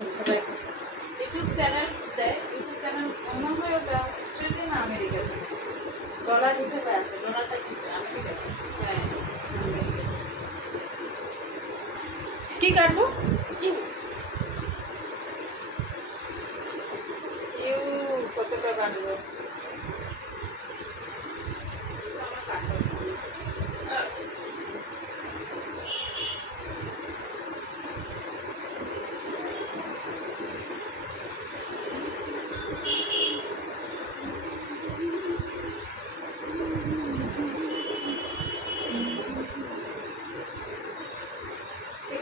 আচ্ছা দেখো YouTube channel দেয়, ইউটিউব চ্যানেল মনে হয় ওটা অস্ট্রেলিয়া না আমেরিকাতে, ডলার হিসেবে আছে। ডলারটা কিসে? আমেরিকাতে। হ্যাঁ আমেরিকাতে। কি কাটবো? ইউ ইউ কতটা কাটবো? আমার কাটবো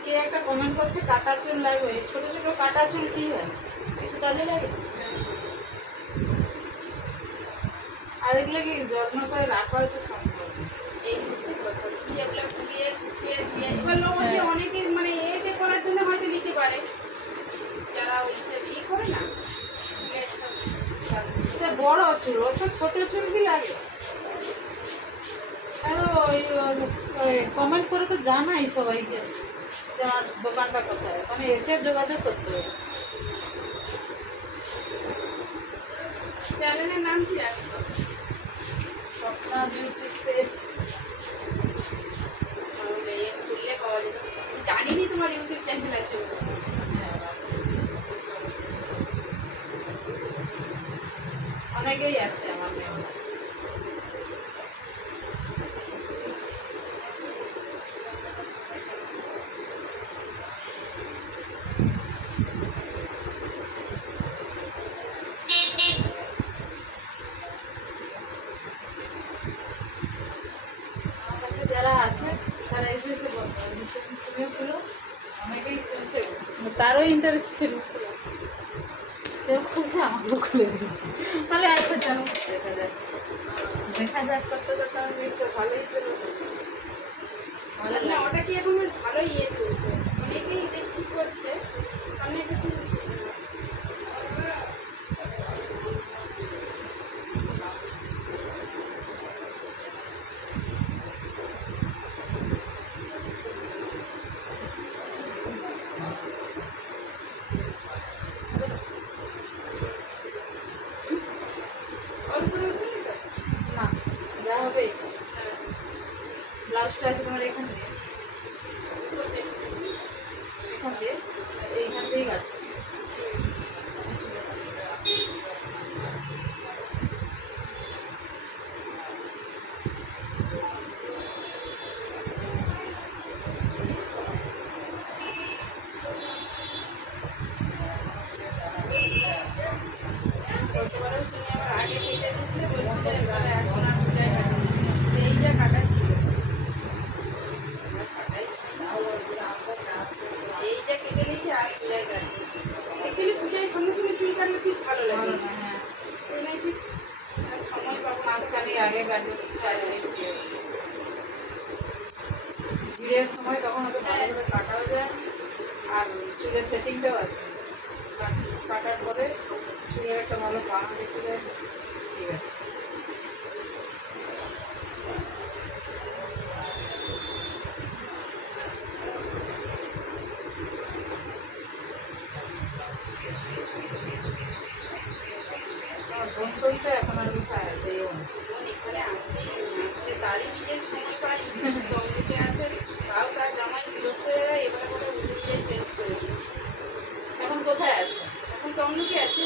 কে একটা কমেন্ট করছে কাটা চুল লাগবে। ছোট ছোট কাটা চুল কি হয়? কিছু কাজে লাগে? আর এগুলো কি যত্ন করে রাখা হয়তো সম্ভব? এই হচ্ছে কথা, এগুলো গুলিয়ে গুছিয়ে দিয়ে এবার লোকে অনেকের মানে এতে করার জন্য হয়তো নিতে পারে, যারা ওই ই করে না। এটা বড় চুল, অত ছোট চুল কি লাগে? আরো ওই কমেন্ট করে তো জানাই সবাইকে যে আমার দোকানটা কোথায়, মানে এসে যোগাযোগ করতে হবে। চ্যানেলের নাম কি রাখবো? Swapna beauty space. খুললে পাওয়া যেত। জানিনি তোমার ইউটিউব চ্যানেল আছে। অনেকেই আছে আমার মেয়ে। যারা আছে তারা এসে এসে বলতো ছিল, অনেকেই খুলছে, তারও ইন্টারেস্ট ছিল, সেও খুলছে, আমাকেও খুলে দিয়েছে। তাহলে আচ্ছা চলো দেখা যাক, দেখা যাক করতে করতে আমি একটু ভালোই পেল। ওটা কি এখন ভালোই ইয়ে চলছে, অনেকেই দেখছি করছে। সামনে একটু না যা হবে ব্লাউজটা আছে তোমার এখান দিয়ে, এখান দিয়ে এইখান দিয়েই কাটছি। গতবারেও তুমি আমার আগে কেটে দিয়েছিলে, বলছিলে এবারে এখন আমি চাই কাটা, সেই যা কাটা ছিল এই যা কেটে নিয়েছি আর চুলাই কাটবো। অ্যাকচুয়ালি পূজায় সঙ্গে সঙ্গে চুল কাটলে ঠিক ভালো লাগে। হ্যাঁ ঠিক সময় পাবো, মাঝখানে আগে কাটলে ভিড়ের সময় তখন হয়তো ভালো করে কাটাও যায়, আর চুলের সেটিংটাও আছে। কাটার পরে চুলের একটা ভালো পান এসে যায়। ঠিক আছে বোনটা এখন আর কোথায় আছে? এখানে আসে তারই নিজের সময় পাই, তমলুকে আছে, তাও তার জামাই বিরক্ত হয়ে যায়, এবার করে উল্টে চেঞ্জ করে। এখন কোথায় আছে? এখন তমলুকে আছে,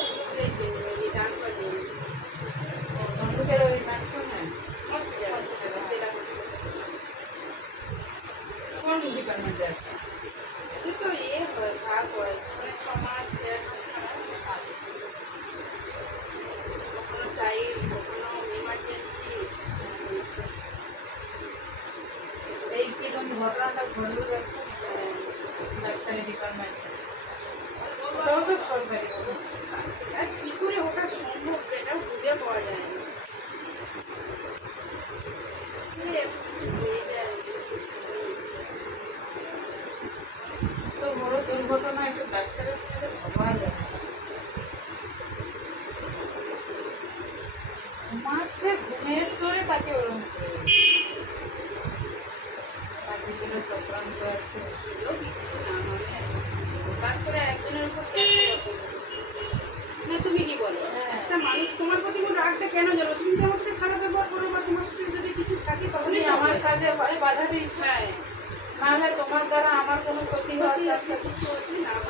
ট্রান্সফার করে তমলুকের ওই নার্সিং হসপিটাল। কোন ডিপার্টমেন্টে আছে? তুই তো ইয়ে ভাগ হয়, মানে 6 মাস 1.5 মাস আছে। কখনো চাইল্ড, কখনো ইমার্জেন্সি। এই কিরকম ঘটনাটা ঘটে যাচ্ছে ডাক্তারি ডিপার্টমেন্টে, ওটাও তো সরকারি। আর কি করে ওটা সম্ভব এটাও বুঝে পাওয়া যায় না। তো বড় দুর্ঘটনা একটু ডাক্তারের সাথে ভাবা যায়। ঘুমাচ্ছে, ঘুমের তোরে তাকে ওরকম করে তার ভিতরে চক্রান্ত আছে, ছিল কিছু না, মানে হঠাৎ করে একদিনের উপর কেন জানো? তুমি তো আমার সাথে খারাপ ব্যবহার করো বা তোমার সাথে যদি কিছু থাকে তাহলে আমার কাজে ভয়ে বাধা দিচ্ছ। নাহলে তোমার দ্বারা আমার কোনো ক্ষতি হয়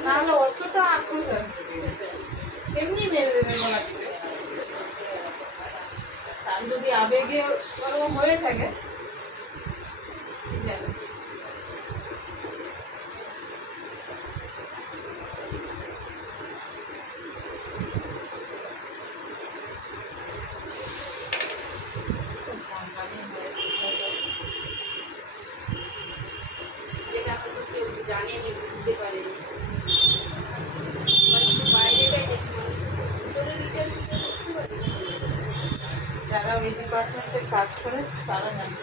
নাহলে অতটা আক্রোশ আসবে, এমনি মেরে দেবে গলা থেকে। আর যদি আবেগে হয়ে থাকে জানেনি, বুঝতে পারেনি, বাইরেটাই যারা ওই ডিপার্টমেন্টে কাজ করে তারা জানে,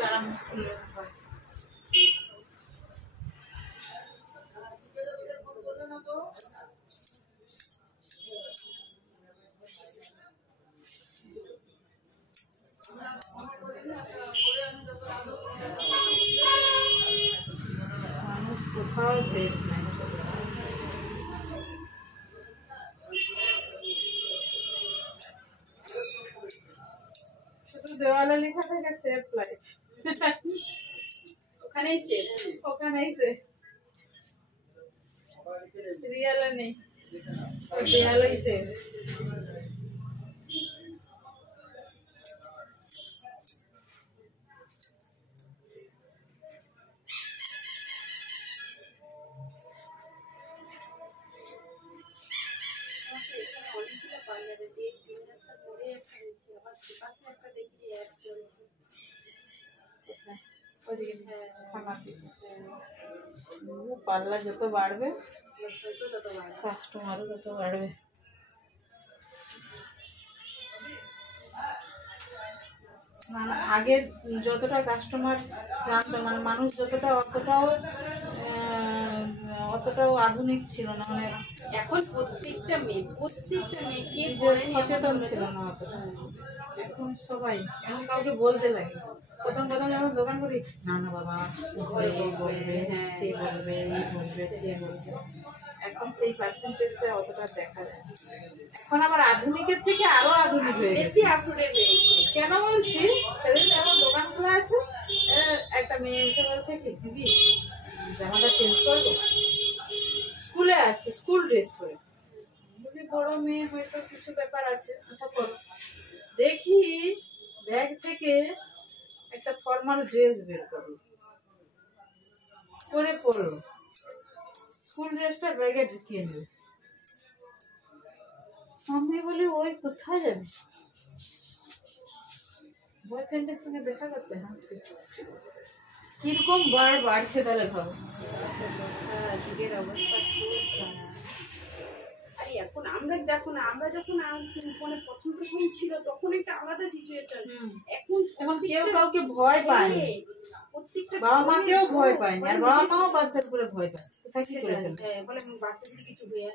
তারা মুখ খুলে হয়। মানুষ কোথাও সেফ নাই। শুধু দেওয়ালে লেখা থাকে সেফ লাইফ, ওখানেই সেফ, ওখানেই সেফ, রিয়েলে নেই, দেওয়ালেই সেফ। পাল্লা যত বাড়বে কাস্টমারও তত বাড়বে। আগে যতটা কাস্টমার জানতো, মানে মানুষ যতটা অতটাও আধুনিক ছিল না, মানে এখন প্রত্যেকটা মেয়েকে সচেতন ছিল না অতটা। এখন সবাই এখন কাউকে বলতে লাগে, প্রথম যখন দোকান করি, না না বাবা ঘরে বলবে, সে বলবে, এই বলবে, সে বলবে। এখন সেই পার্সেন্টেজটা অতটা দেখা যায়। এখন আবার আধুনিকের থেকে আরো আধুনিক হয়ে গেছে, কেন বলছি, সেদিন আমার দোকান খোলা আছে, একটা মেয়ে এসে বলছে কি দিদি জামাটা চেঞ্জ করবো, স্কুলে আসছে স্কুল ড্রেস পরে, বলি বড় মেয়ে হয়তো কিছু ব্যাপার আছে, আচ্ছা করো। দেখি ব্যাগ থেকে একটা ফর্মাল ড্রেস বের করলো, করে পরলো, স্কুল ড্রেসটা ব্যাগে ঢুকিয়ে নেবে। আমি বলি ওই কোথায় যাবে, বয়ফ্রেন্ডের সঙ্গে দেখা করতে হাসতেছে। কিরকম বাড়ছে তাহলে ভাবো, যুগের অবস্থা খুব খারাপ। আর এখন আমরা দেখো না, আমরা যখন মানে প্রথম ছিল তখন একটা আলাদা সিচুয়েশন। এখন কেউ কাউকে ভয় পায় না, প্রত্যেকটা বাবা মাকেও ভয় পায় না, আর বাবা মাও বাচ্চার উপরে ভয় পায়। কোথায় কি করে ফেলবে, বলে বাচ্চাদের কিছু হয়ে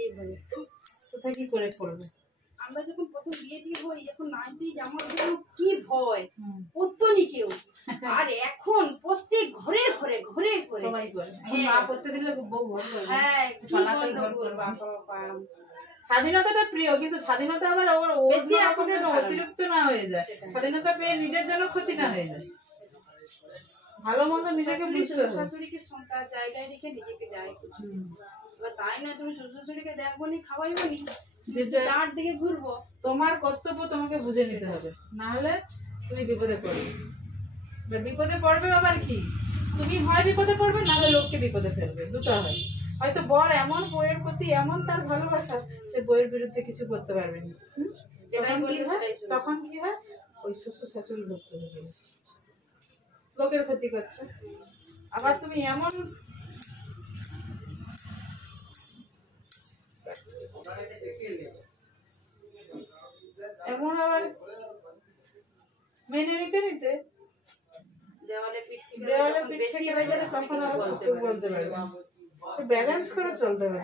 এই বলে কোথায় কি করে ফেলবে। আমরা যখন প্রথম বিয়ে দিয়ে হই, এখন নাইটি জামার জন্য কি ভয় পরতো নি কেউ, আর এখন প্রত্যেক ঘরে ঘরে ঘরে ঘরে সবাই করে। মা পড়তে দিলে বউ ঘর করে, হ্যাঁ স্বাধীনতাটা প্রিয়, কিন্তু স্বাধীনতা আবার বেশি অতিরিক্ত না হয়ে যায়। স্বাধীনতা পেয়ে নিজের জন্য ক্ষতি না হয়ে যায়, ভালো মন্দ নিজেকে বুঝতে হবে। শাশুড়িকে তার জায়গায় রেখে নিজেকে যায়, তাই না? তুমি শ্বশুর শাশুড়িকে দেখবো নি, খাওয়াইবো নি, যে যার দিকে ঘুরবো। তোমার কর্তব্য তোমাকে বুঝে নিতে হবে, না হলে তুমি বিপদে পড়বে। বিপদে পড়বে আবার কি, তুমি হয় বিপদে পড়বে, না হলে লোককে বিপদে ফেলবে, দুটো হয়। হয়তো বর এমন বইয়ের প্রতি এমন তার ভালোবাসা, সে বইয়ের বিরুদ্ধে কিছু করতে পারবে না। তখন কি হয়, ওই শ্বশুর শাশুড়ি ভক্ত হয়ে গেল, লোকের ক্ষতি করছে। আবার তুমি এমন আবার মেনে নিতে নিতে দেওয়ালে পিঠ থেকে হয়ে গেলে তখন আবার বলতে পারবে। ব্যালেন্স করে চলতে হবে।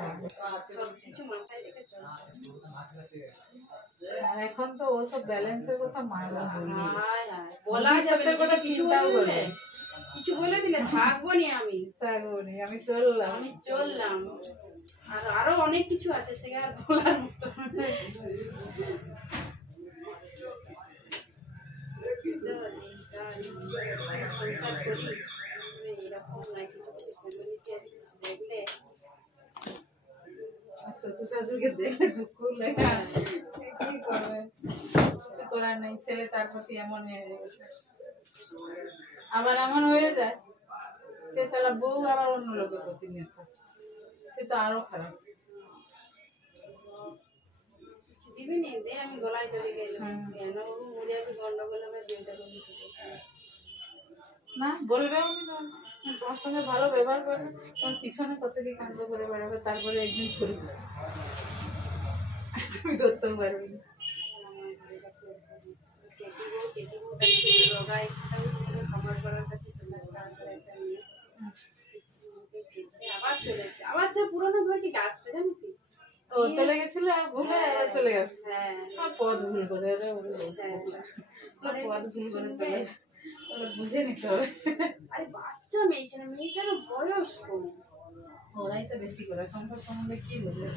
আর এখন তো ওসব ব্যালেন্সের কথা মারবা বলা সত্যের কথা চিন্তাও করবে, কিছু বলে দিলে থাকবো নি, আমি চললাম। আর আরো অনেক কিছু আছে সে আর বলার মতো। সংসার করি এরকম নাকি ফ্যামিলিতে দেখলে শ্বশুর শাশুড়িকে দেখে দুঃখ লাগে, কি করবে, কিছু করার নেই। ছেলে তার প্রতি এমন হয়ে গেছে। আবার এমন হয়ে যায় সে শালা বউ আবার অন্য লোকের প্রতি নিয়েছে, সে তো আরো খারাপ। দিবি নি দে, আমি গলায় ধরে গেলাম কেন মরে যাবি, গন্ডগোল হবে, বিয়েটা করবি না বলবেও না, তোমার সঙ্গে ভালো ব্যবহার করবে, তোমার পিছনে কত কি কাণ্ড করে বেড়াবে, তারপরে একদিন ঘুরে তুমি ধরতেও পারবে না। আবার সে পুরোনো ঘর থেকে আসছে জানি তুই। ও চলে গেছিল ভুলে আবার চলে আসছে। হ্যাঁ পথ ভুল করে পথ ভুল করে চলে বুঝে নিতে হবে। আরে বাচ্চা মেয়ে ছিল, মেয়েটার বয়স কম, ওরাই তো বেশি করে সংসার সম্বন্ধে কি বুঝবে,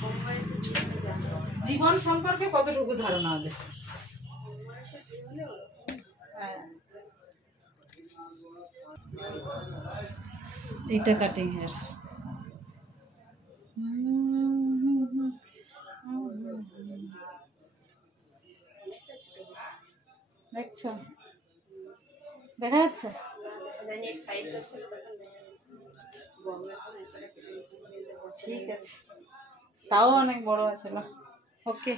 কম বয়সে বিয়ে জানো, জীবন সম্পর্কে কতটুকু ধারণা আছে। কম বয়সে বিয়ে হলে ওরকম। হ্যাঁ এইটা কাটিং হেয়ার। দেখছো, দেখা যাচ্ছে। ঠিক আছে, তাও অনেক বড় আছে। ওকে।